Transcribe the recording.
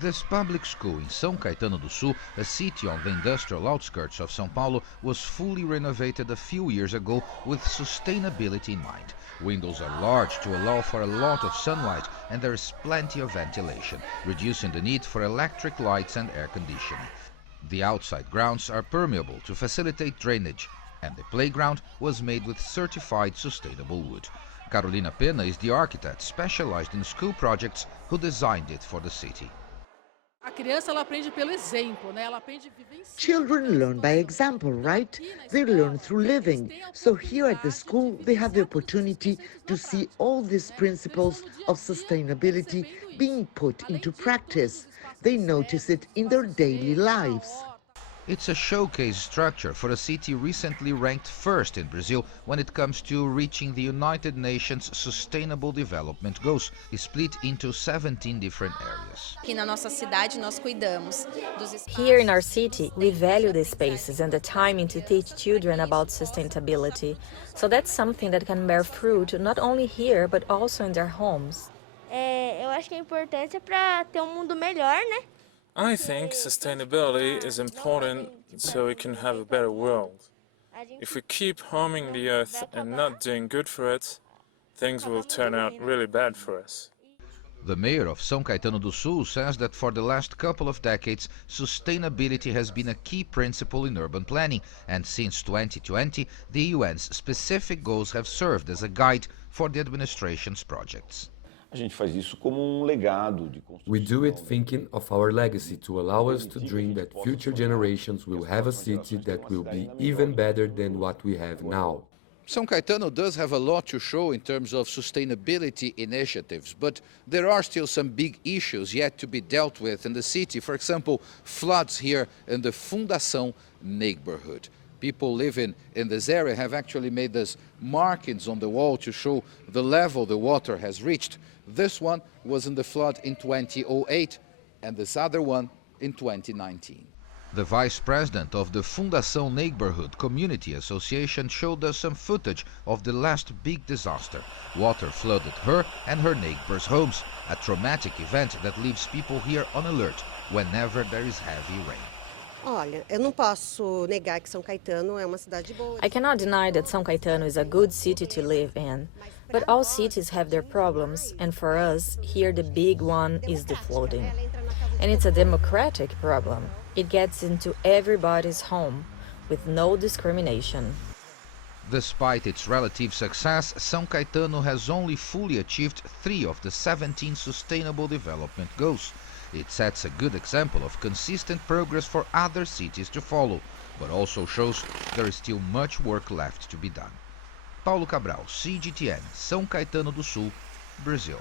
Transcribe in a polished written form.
This public school in Sao Caetano do Sul, a city on the industrial outskirts of São Paulo, was fully renovated a few years ago with sustainability in mind. Windows are large to allow for a lot of sunlight, and there is plenty of ventilation, reducing the need for electric lights and air conditioning. The outside grounds are permeable to facilitate drainage, and the playground was made with certified sustainable wood. Carolina Pena is the architect specialized in school projects who designed it for the city. Children learn by example, right? They learn through living. So here at the school, they have the opportunity to see all these principles of sustainability being put into practice. They notice it in their daily lives. It's a showcase structure for a city recently ranked first in Brazil when it comes to reaching the United Nations Sustainable Development Goals, split into 17 different areas. Here in our city, we value the spaces and the timing to teach children about sustainability. So that's something that can bear fruit not only here, but also in their homes. Eu acho que a importância para ter mundo melhor, né? I think sustainability is important so we can have a better world. If we keep harming the earth and not doing good for it, things will turn out really bad for us. The mayor of Sao Caetano do Sul says that for the last couple of decades, sustainability has been a key principle in urban planning, and since 2020, the UN's specific goals have served as a guide for the administration's projects. We do it thinking of our legacy to allow us to dream that future generations will have a city that will be even better than what we have now. Sao Caetano does have a lot to show in terms of sustainability initiatives, but there are still some big issues yet to be dealt with in the city. For example, floods here in the Fundação neighborhood. People living in this area have actually made these markings on the wall to show the level the water has reached. This one was in the flood in 2008 and this other one in 2019. The vice president of the Fundação Neighborhood Community Association showed us some footage of the last big disaster. Water flooded her and her neighbors' homes, a traumatic event that leaves people here on alert whenever there is heavy rain. Olha, eu não posso negar que São Caetano é uma cidade boa. I cannot deny that São Caetano is a good city to live in, but all cities have their problems, and for us, here the big one is the flooding. And it's a democratic problem. It gets into everybody's home, with no discrimination. Despite its relative success, São Caetano has only fully achieved 3 of the 17 Sustainable Development Goals. It sets a good example of consistent progress for other cities to follow, but also shows there is still much work left to be done. Paulo Cabral, CGTN, São Caetano do Sul, Brazil.